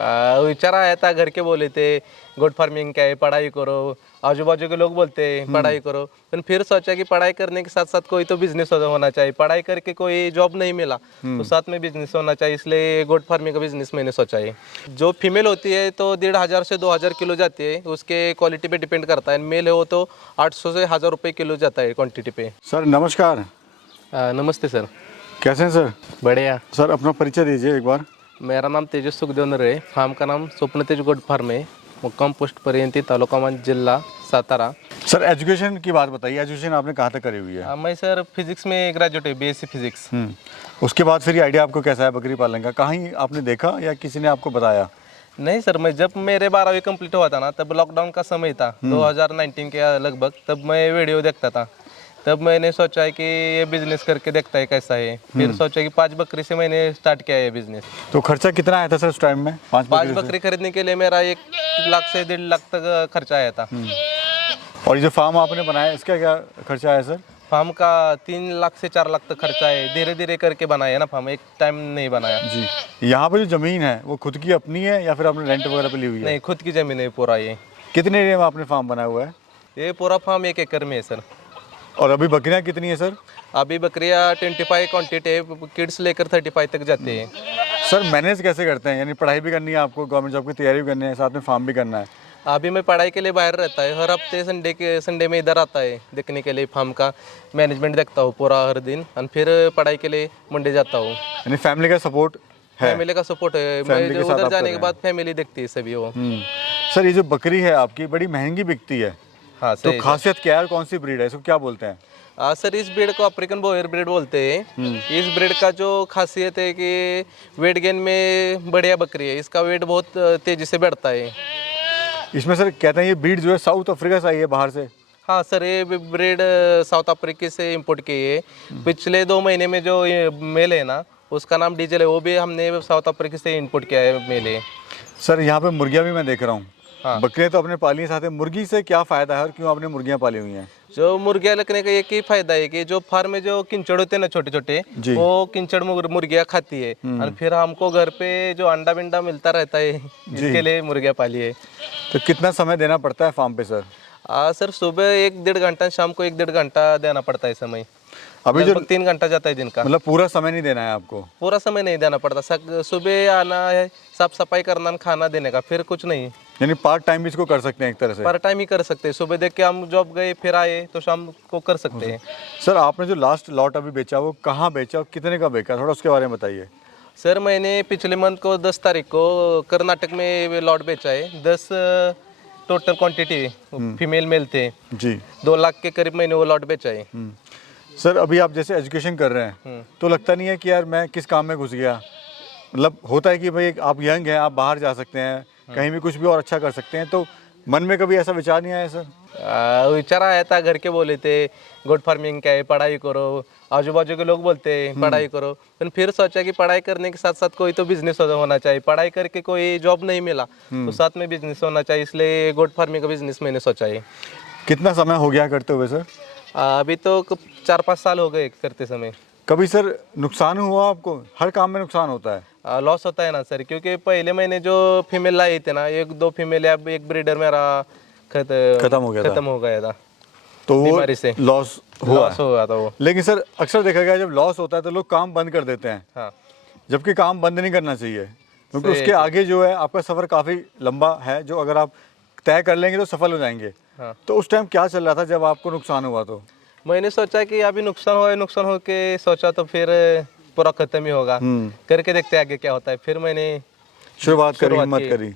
विचार आया था, घर के बोले थे गोट फार्मिंग क्या है, पढ़ाई करो। आजू बाजू के लोग बोलते हैं पढ़ाई करो, पर फिर सोचा कि पढ़ाई करने के साथ साथ कोई तो बिजनेस होना चाहिए। पढ़ाई करके कोई जॉब नहीं मिला तो साथ में बिजनेस होना चाहिए, इसलिए गोट फार्मिंग का बिजनेस मैंने सोचा है। जो फीमेल होती है तो 1500 से 2000 किलो जाती है, उसके क्वालिटी पे डिपेंड करता है। मेल हो तो 800 से 1000 रुपये किलो जाता है क्वान्टिटी पे। सर नमस्कार। नमस्ते सर। कैसे हैं सर? बढ़िया सर अपना परिचय दीजिए एक बार। मेरा नाम तेजस सुखदेव नरे, फार्म का नाम स्वप्न तेज गोट फार्म है, मुक्काम पोस्ट पर्यंती, तालुका मान, जिला सातारा। सर एजुकेशन की बात बताइए, एजुकेशन आपने कहाँ तक करी हुई है? मैं सर फिजिक्स में ग्रेजुएट है, बीएससी फिजिक्स। उसके बाद फिर ये आइडिया आपको कैसा है बकरी पालन का? कहीं आपने देखा या किसी ने आपको बताया? नहीं सर, मैं जब मेरे 12वीं कंप्लीट हुआ था ना, तब लॉकडाउन का समय था 2019 के लगभग। तब मैं वीडियो देखता था, तब मैंने सोचा है कि ये बिजनेस करके देखता है कैसा है। फिर सोचा कि 5 बकरी से मैंने स्टार्ट किया है बिजनेस। तो खर्चा कितना आया था सर उस टाइम में? 5 बकरी खरीदने के लिए मेरा 1 लाख से 1.5 लाख तक खर्चा आया था। और ये जो फार्म आपने बनाया इसका क्या खर्चा आया सर? फार्म का 3 लाख से 4 लाख तक खर्चा है। धीरे धीरे करके बनाया ना फार्म, एक टाइम नहीं बनाया जी। यहाँ पे जो ज़मीन है वो खुद की अपनी है या फिर आपने रेंट वगैरह पे ली हुई है? नहीं, खुद की ज़मीन है पूरा। ये कितने एरिया में आपने फार्म बनाया हुआ है? ये पूरा फार्म 1 एकड़ में है सर। और अभी बकरियाँ कितनी है सर? अभी बकरियाँ 25 क्वान्टिटी है, किड्स लेकर 35 तक जाते हैं। सर मैनेज कैसे करते हैं? यानी पढ़ाई भी करनी है आपको, गवर्नमेंट जॉब की तैयारी भी करनी है, साथ में फार्म भी करना है। अभी मैं पढ़ाई के लिए बाहर रहता है, हर हफ्ते संडे में इधर आता है देखने के लिए। फार्म का मैनेजमेंट देखता हूँ पूरा हर दिन, और फिर पढ़ाई के लिए मंडे जाता हूँ। यानी फैमिली का सपोर्ट है? फैमिली का सपोर्ट है। मैं उधर जाने के बाद फैमिली देखती है सभी वो। सर ये जो बकरी है आपकी बड़ी महंगी बिकती है। हाँ तो सही। खासियत क्या है, कौन सी ब्रीड है, इसको क्या बोलते हैं? सर इस ब्रीड को अफ्रीकन बोयर ब्रीड बोलते हैं। इस ब्रीड का जो खासियत है कि वेट गेन में बढ़िया बकरी है, इसका वेट बहुत तेजी से बढ़ता है। इसमें सर कहते हैं ये ब्रीड जो है साउथ अफ्रीका से आई है बाहर से। हाँ सर, ये ब्रीड साउथ अफ्रीका से इंपोर्ट की है। पिछले 2 महीने में जो ये मेल है ना, उसका नाम डीजल है, वो भी हमने साउथ अफ्रीका से इंपोर्ट किया है मेल है। सर यहाँ पे मुर्गियाँ भी मैं देख रहा हूँ। हाँ। बकरियाँ तो आपने पाली है, साथ में मुर्गी से क्या फ़ायदा है और क्यों आपने मुर्गियाँ पाली हुई हैं? जो मुर्गियाँ रखने का एक ही फायदा है कि जो फार्म में जो किंचड़ होते हैं ना छोटे छोटे, वो किंचड़ मुर्गियाँ खाती है, और फिर हमको घर पे जो अंडा बिंडा मिलता रहता है, इसके लिए मुर्गियाँ पाली है। तो कितना समय देना पड़ता है फार्म पे सर? सर सुबह 1-1.5 घंटा, शाम को 1-1.5 घंटा देना पड़ता है समय। अभी जो 3 घंटा जाता है दिन का। मतलब पूरा समय नहीं देना है आपको? पूरा समय नहीं देना पड़ता। सुबह आना है, साफ सफाई करना, खाना देने का, फिर कुछ नहीं। यानी पार्ट टाइम भी इसको कर सकते हैं एक तरह से? पार्ट टाइम ही कर सकते हैं। सुबह देख के हम जॉब गए फिर आए तो शाम को कर सकते हैं। सर आपने जो लास्ट लॉट अभी बेचा वो कहाँ बेचा और कितने का बेचा, थोड़ा उसके बारे में बताइए। सर मैंने पिछले मंथ को 10 तारीख को कर्नाटक में लॉट बेचा है। 10 टोटल क्वांटिटी फीमेल मेल थे जी। 2 लाख के करीब मैंने वो लॉट बेचा है। सर अभी आप जैसे एजुकेशन कर रहे हैं तो लगता नहीं है कि यार मैं किस काम में घुस गया? मतलब होता है कि भाई आप यंग हैं, आप बाहर जा सकते हैं, कहीं भी कुछ भी और अच्छा कर सकते हैं, तो मन में कभी ऐसा विचार नहीं आया सर? विचार आया था, घर के बोले थे गोट फार्मिंग क्या है, पढ़ाई करो। आजू बाजू के लोग बोलते हैं पढ़ाई करो, पर फिर सोचा कि पढ़ाई करने के साथ साथ कोई तो बिजनेस होना चाहिए। पढ़ाई करके कोई जॉब नहीं मिला तो साथ में बिजनेस होना चाहिए, इसलिए गोट फार्मिंग का बिजनेस मैंने सोचा है। कितना समय हो गया करते हुए सर? अभी तो 4-5 साल हो गए करते समय। कभी सर नुकसान हुआ आपको? हर काम में नुकसान होता है। लॉस होता है ना सर, क्योंकि पहले मैंने जो फीमेल लाई थी ना, 1-2 फीमेल, अब एक ब्रीडर मेरा खत्म हो गया था। तो वो बीमारी से लॉस हुआ था वो। लेकिन सर अक्सर देखा गया जब लॉस होता है तो लोग काम बंद कर देते हैं। हाँ। जबकि काम बंद नहीं करना चाहिए, क्योंकि उसके आगे जो है आपका सफ़र काफ़ी लंबा है, जो अगर आप तय कर लेंगे तो सफल हो जाएंगे। हाँ। तो उस टाइम क्या चल रहा था जब आपको नुकसान हुआ? तो मैंने सोचा कि अभी नुकसान हो के सोचा तो फिर पूरा खत्म ही होगा, करके देखते आगे क्या होता है। फिर मैंने शुरुआत करी,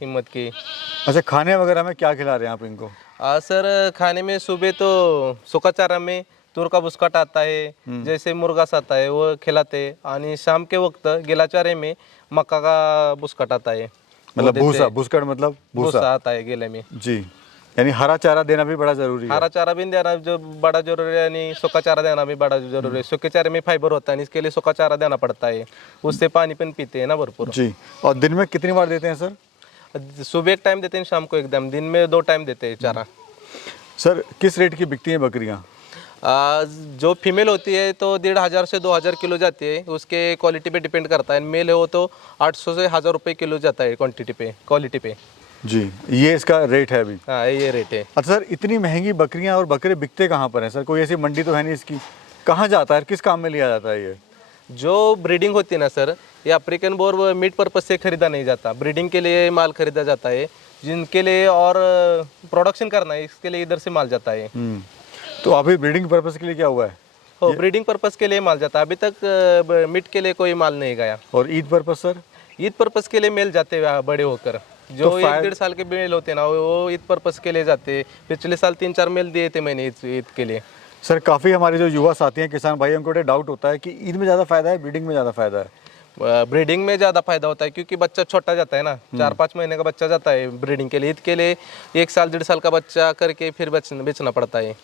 हिम्मत की। अच्छा, खाने वगैरह में क्या खिला रहे हैं आप इनको? सर खाने में सुबह तो सूखा चारा में तूर का बुस्कट आता है, जैसे मुर्गास आता है वो खिलाते हैं, और शाम के वक्त गिला चारे में मक्का का बुस्कट आता है। मतलब भूसा, बुस्कट मतलब भूसा आता है गिले में जी। यानी हरा चारा देना भी बड़ा जरूरी है। हरा चारा भी देना जो बड़ा जरूरी है, यानी सूखा चारा देना भी बड़ा जरूरी है। सूखे चारे में फाइबर होता है, इसके लिए सूखा चारा देना पड़ता है, उससे पानी पीते हैं ना भरपूर जी। और दिन में कितनी बार देते हैं सर? सुबह 1 टाइम देते हैं, शाम को 1 टाइम, दिन में 2 टाइम देते हैं चारा। सर किस रेट की बिकती हैं बकरियाँ? जो फीमेल होती है तो 1500 से 2000 किलो जाती है, उसके क्वालिटी पे डिपेंड करता है। मेल हो तो 800 से 1000 रुपये किलो जाता है क्वालिटी पे। जी, ये इसका रेट है अभी। हाँ, ये रेट है। अच्छा सर, इतनी महंगी बकरियां और बकरे बिकते कहाँ पर हैं सर? कोई ऐसी मंडी तो है नहीं इसकी? कहाँ जाता है, किस काम में लिया जाता है ये? जो ब्रीडिंग होती है ना सर, ये अफ्रीकन बोर मीट पर्पज से खरीदा नहीं जाता, ब्रीडिंग के लिए माल खरीदा जाता है। जिनके लिए और प्रोडक्शन करना है, इसके लिए इधर से माल जाता है। तो अभी ब्रीडिंग पर्पस के लिए क्या हुआ है? हो, ब्रीडिंग पर्पस के लिए माल जाता है। अभी तक मीट के लिए कोई माल नहीं गया। और Eid purpose sir? Eid purpose के लिए मेल जाते हैं बड़े होकर। जो 1-1.5 साल के मेल होते हैं ना, वो ईद पर्पस के लिए जाते हैं। पिछले साल 3-4 मेल दिए थे मैंने ईद के लिए। सर काफ़ी हमारे जो युवा साथी हैं, किसान भाई, उनको डाउट होता है कि ईद में ज़्यादा फायदा है, ब्रीडिंग में ज़्यादा फायदा है? ब्रीडिंग में ज़्यादा फायदा होता है, क्योंकि बच्चा छोटा जाता है ना, 4-5 महीने का बच्चा जाता है ब्रीडिंग के लिए। ईद के लिए 1 साल 1.5 साल का बच्चा करके फिर बेचना पड़ता है।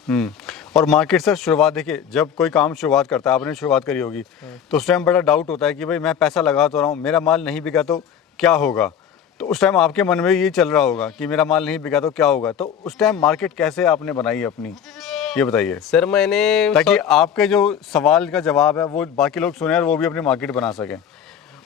और मार्केट सर, शुरुआत देखिए, जब कोई काम शुरुआत करता है, आपने शुरुआत करी होगी, तो उस टाइम बड़ा डाउट होता है कि भाई मैं पैसा लगा तो रहा हूँ, मेरा माल नहीं बिका तो क्या होगा? तो उस टाइम आपके मन में ये चल रहा होगा कि मेरा माल नहीं बिका तो क्या होगा? तो उस टाइम मार्केट कैसे आपने बनाई अपनी, ये बताइए सर। मैंने ताकि आपके जो सवाल का जवाब है वो बाकी लोग सुने और वो भी अपनी मार्केट बना सकें।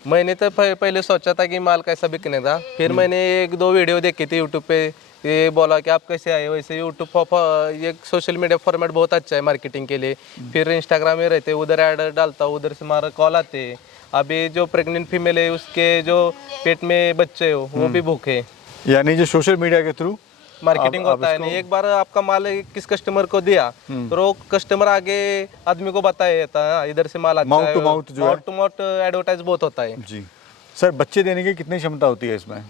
मैंने तो पहले सोचा था कि माल कैसा बिकने का। फिर मैंने 1-2 वीडियो देखी थी यूट्यूब पे। ये बोला कि आप कैसे आए, वैसे यूट्यूब ये सोशल मीडिया फॉर्मेट बहुत अच्छा है मार्केटिंग के लिए। फिर इंस्टाग्राम में रहते, उधर ऐड डालता हूँ, उधर से हमारा कॉल आते। अभी जो प्रेग्नेंट फीमेल है, उसके जो पेट में बच्चे हो, वो भी भूखे। यानी जो सोशल मीडिया के थ्रू मार्केटिंग होता है नहीं। एक बार आपका माल किस कस्टमर को दिया तो वो कस्टमर आगे आदमी को बताया, इधर से माल आता है। माउथ टू माउथ एडवर्टाइज बहुत होता है। जी सर, बच्चे देने की कितनी क्षमता होती है इसमें?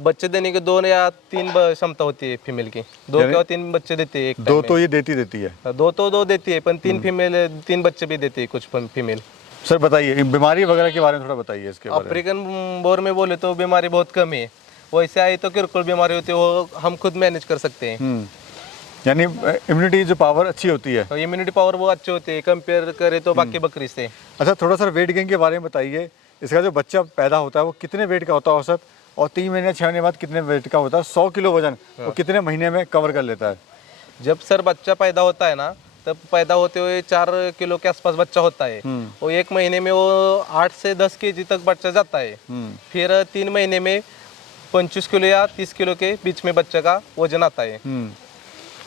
बच्चे देने के 2 या 3 क्षमता होती है फीमेल की। 2 या 3 बच्चे देती है एक दो तो ये देती है? 2 देती है, पर 3 फीमेल 3 बच्चे भी देती है कुछ फीमेल। सर बताइए, बीमारी वगैरह के बारे में थोड़ा बताइए इसके बारे में। अफ्रीकन बोर में बोले तो बीमारी बहुत कम है। वैसे आई तो किरकोल बीमारी होती है, वो हम खुद मैनेज कर सकते हैं। यानी इम्यूनिटी जो पावर अच्छी होती है, तो इम्यूनिटी पावर वो अच्छी होती है कंपेयर करें तो बाकी बकरी से। अच्छा, थोड़ा सा वेट गेन के बारे में बताइए। इसका जो बच्चा पैदा होता है वो कितने वेट का होता है औसत, और 3 महीने 6 महीने बाद कितने वेट का होता है? 100 किलो वजन वो कितने महीने में कवर कर लेता है? जब सर बच्चा पैदा होता है ना, तब पैदा होते हुए 4 किलो के आसपास बच्चा होता है। वो 1 महीने में वो 8 से 10 केजी तक बच्चा जाता है। फिर 3 महीने में 25 किलो या 30 किलो के बीच में बच्चे का वजन आता है।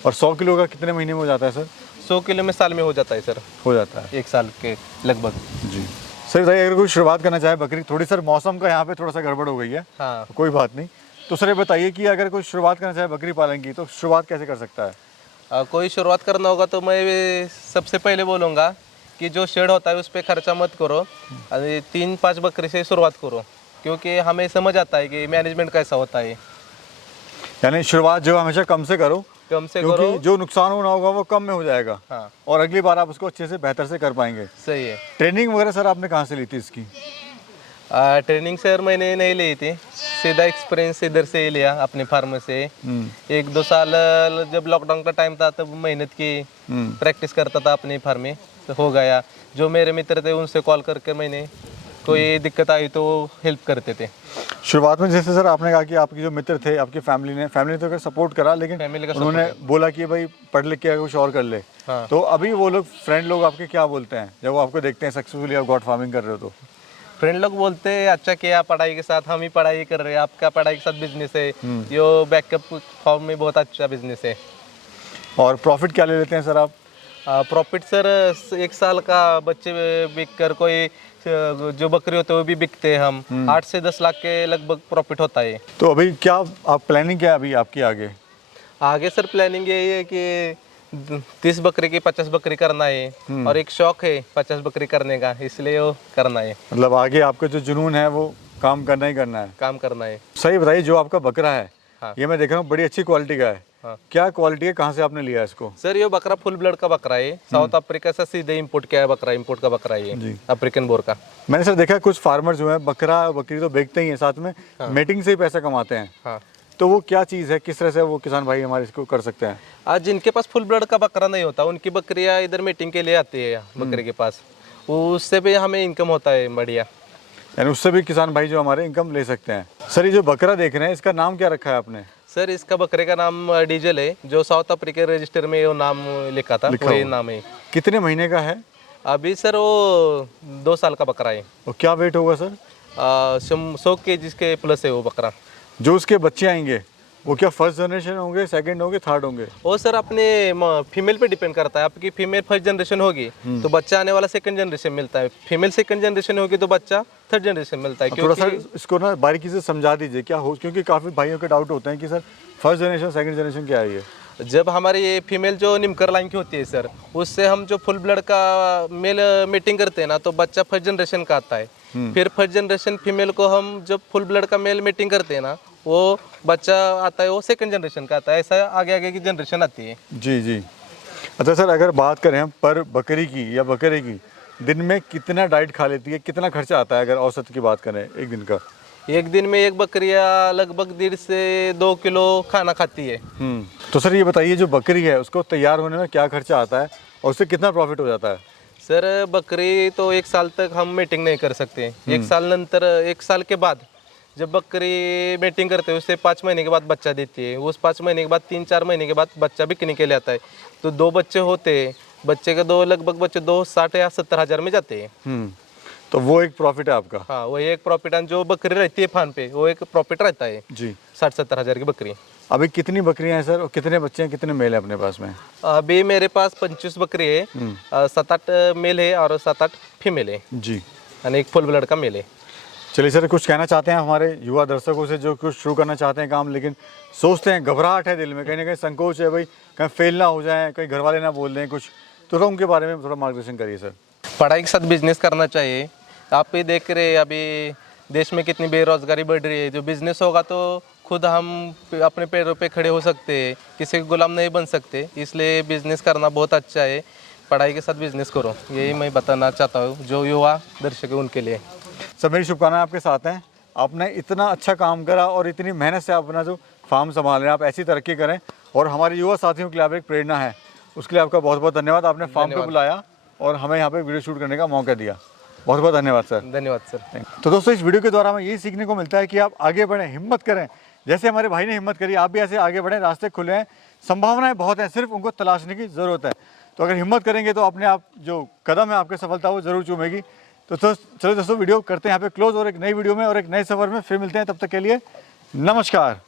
और 100 किलो का कितने महीने में हो जाता है सर? 100 किलो में साल में हो जाता है सर। हो जाता है 1 साल के लगभग। जी सर, बताइए, अगर कोई शुरुआत करना चाहे बकरी, थोड़ी सर मौसम का यहाँ पे थोड़ा सा गड़बड़ हो गई है, हाँ, कोई बात नहीं। तो सर ये बताइए कि अगर कोई शुरुआत करना चाहे बकरी पालन की, तो शुरुआत कैसे कर सकता है? कोई शुरुआत करना होगा तो मैं सबसे पहले बोलूँगा कि जो शेड होता है उस पर खर्चा मत करो। 3-5 बकरी से शुरुआत करो, क्योंकि हमें समझ आता है कि मैनेजमेंट कैसा होता है। यानी शुरुआत जो हमेशा कम से करो, कम से क्योंकि करो। जो नुकसान होना होगा वो कम में हो जाएगा। हाँ, और अगली बार आप उसको अच्छे से बेहतर से कर पाएंगे। सही है। ट्रेनिंग वगैरह सर आपने कहाँ से ली थी इसकी? ट्रेनिंग सर मैंने नहीं ली थी, सीधा एक्सपीरियंस इधर से ही लिया अपने फार्म से। 1-2 साल जब लॉकडाउन का टाइम था तब मेहनत की, प्रैक्टिस करता था अपने फार्म में, तो हो गया। जो मेरे मित्र थे उनसे कॉल करके मैंने कोई दिक्कत आई तो हेल्प करते थे। शुरुआत में जैसे सर आपने कहा कि आपके जो मित्र थे, आपकी फैमिली ने तो सपोर्ट करा, लेकिन फैमिली का उन्होंने बोला कि भाई पढ़ लिख के कुछ और कर ले। हाँ। तो अभी वो लोग, फ्रेंड लोग आपके क्या बोलते हैं जब वो आपको देखते हैं सक्सेसफुली आप गॉट फार्मिंग कर रहे हो? तो फ्रेंड लोग बोलते हैं अच्छा किया पढ़ाई के साथ, हम ही पढ़ाई कर रहे हैं, आपका पढ़ाई के साथ बिजनेस है, यो बैकअप फॉर्म में बहुत अच्छा बिजनेस है। और प्रॉफिट क्या ले लेते हैं सर आप? प्रॉफिट सर 1 साल का बच्चे बिक कर कोई जो बकरी होते हैं वो भी बिकते हैं हम। 8 से 10 लाख के लगभग प्रॉफिट होता है। तो अभी क्या आप प्लानिंग क्या है अभी आपकी आगे? आगे सर प्लानिंग यही है कि 30 बकरी की 50 बकरी करना है, और एक शौक है 50 बकरी करने का, इसलिए वो करना है। मतलब आगे आपका जो जुनून है वो काम करना ही करना है? काम करना है। सही बताइए, जो आपका बकरा है, हाँ। ये मैं देख रहा हूँ बड़ी अच्छी क्वालिटी का है। हाँ। क्या क्वालिटी है, कहाँ से आपने लिया इसको? सर ये बकरा फुल ब्लड का बकरा है, साउथ अफ्रीका से सीधे इंपोर्ट किया है बकरा, इंपोर्ट का बकरा है ये, अफ्रीकन बोर का। मैंने सर देखा कुछ फार्मर जो है बकरा और बकरी तो बेचते ही हैं, साथ में मेटिंग से ही पैसा कमाते हैं। हाँ। तो वो क्या चीज़ है, किस तरह से वो किसान भाई हमारे इसको कर सकते हैं? आज जिनके पास फुल ब्लड का बकरा नहीं होता, उनकी बकरियां इधर मीटिंग के लिए आती है बकरे के पास, उससे भी हमें इनकम होता है बढ़िया। यानी उससे भी किसान भाई जो हमारे इनकम ले सकते हैं। सर ये जो बकरा देख रहे हैं इसका नाम क्या रखा है आपने? सर इसका बकरे का नाम डीजल है, जो साउथ अफ्रीका रजिस्टर में वो नाम लिखा था, वही नाम है। कितने महीने का है अभी सर वो 2 साल का बकरा है। और क्या वेट होगा सर? 100 kg के प्लस है वो बकरा। जो उसके बच्चे आएंगे वो क्या फर्स्ट जनरेशन होंगे, सेकंड होंगे, थर्ड होंगे? वो सर अपने फीमेल पे डिपेंड करता है। आपकी फीमेल फर्स्ट जनरेशन होगी तो बच्चा आने वाला सेकंड जनरेशन मिलता है, फीमेल सेकंड जनरेशन होगी तो बच्चा थर्ड जनरेशन मिलता है। थोड़ा सा क्योंकि इसको ना बारीकी से समझा दीजिए क्या हो, क्योंकि काफ़ी भाइयों के डाउट होते हैं कि sir first generation second generation क्या है ये? जब हमारी ये फीमेल जो निमकर लाइन की होती है सर, उससे हम जो फुल ब्लड का मेल मीटिंग करते हैं ना, तो बच्चा फर्स्ट जनरेशन का आता है। फिर फर्स्ट जनरेशन फीमेल को हम जब फुल ब्लड का मेल मीटिंग करते हैं ना, वो बच्चा आता है वो सेकंड जनरेशन का आता है। ऐसा आगे आगे की जनरेशन आती है। जी जी। अच्छा सर, अगर बात करें हम पर बकरी की या बकरे की, दिन में कितना डाइट खा लेती है, कितना खर्चा आता है अगर औसत की बात करें एक दिन का? एक दिन में एक बकरिया लगभग 1.5 से 2 किलो खाना खाती है। तो सर ये बताइए, जो बकरी है उसको तैयार होने में क्या खर्चा आता है और उससे कितना प्रॉफिट हो जाता है? सर बकरी तो 1 साल तक हम मीटिंग नहीं कर सकते। 1 साल नंतर 1 साल के बाद जब बकरी मीटिंग करते हैं उससे 5 महीने के बाद बच्चा देती है। उस 5 महीने के बाद 3-4 महीने के बाद बच्चा बिकने के लिए आता है। तो 2 बच्चे होते हैं, बच्चे के 2 लगभग बच्चे 2 60 या 70 हज़ार में जाते हैं। तो वो एक प्रॉफिट है आपका? हाँ, वही एक प्रॉफिट है। जो बकरी रहती है फार्म पे वो एक प्रॉफिट रहता है जी। 60-70 हज़ार की बकरी। अभी कितनी बकरियां हैं सर और कितने बच्चे हैं, कितने मेल है अपने पास में? अभी मेरे पास 25 बकरी है, 7-8 मेल है और 7-8 फीमेल है, जी। यानी एक फुल ब्लड का मेल है। चलिए सर, कुछ कहना चाहते हैं हमारे युवा दर्शकों से जो कुछ शुरू करना चाहते हैं काम, लेकिन सोचते हैं, घबराहट है दिल में, कहीं ना कहीं संकोच है, भाई कहीं फेल ना हो जाए, कहीं घर वाले ना बोल दें कुछ, तो उनके बारे में थोड़ा मार्गदर्शन करिए सर। पढ़ाई के साथ बिजनेस करना चाहिए। आप भी देख रहे हैं अभी देश में कितनी बेरोजगारी बढ़ रही है। जो बिजनेस होगा तो खुद हम अपने पैरों पे खड़े हो सकते हैं, किसी के गुलाम नहीं बन सकते। इसलिए बिजनेस करना बहुत अच्छा है। पढ़ाई के साथ बिजनेस करो, यही मैं बताना चाहता हूँ जो युवा दर्शक है उनके लिए। सर मेरी शुभकामनाएं आपके साथ हैं। आपने इतना अच्छा काम करा और इतनी मेहनत से अपना जो फार्म संभाल रहे हैं, आप ऐसी तरक्की करें और हमारे युवा साथियों के लिए आप एक प्रेरणा है। उसके लिए आपका बहुत बहुत धन्यवाद। आपने फार्म पे बुलाया और हमें यहाँ पे वीडियो शूट करने का मौका दिया। बहुत बहुत धन्यवाद सर। धन्यवाद सर। तो दोस्तों, इस वीडियो के द्वारा हमें यही सीखने को मिलता है कि आप आगे बढ़ें, हिम्मत करें। जैसे हमारे भाई ने हिम्मत करी, आप भी ऐसे आगे बढ़ें। रास्ते खुले हैं, संभावनाएं बहुत हैं, सिर्फ उनको तलाशने की ज़रूरत है। तो अगर हिम्मत करेंगे तो अपने आप जो कदम है आपकी सफलता वो ज़रूर चूमेगी। तो चलो दोस्तों, वीडियो करते हैं यहाँ पे क्लोज और एक नई वीडियो में और एक नए सफ़र में फिर मिलते हैं। तब तक के लिए नमस्कार।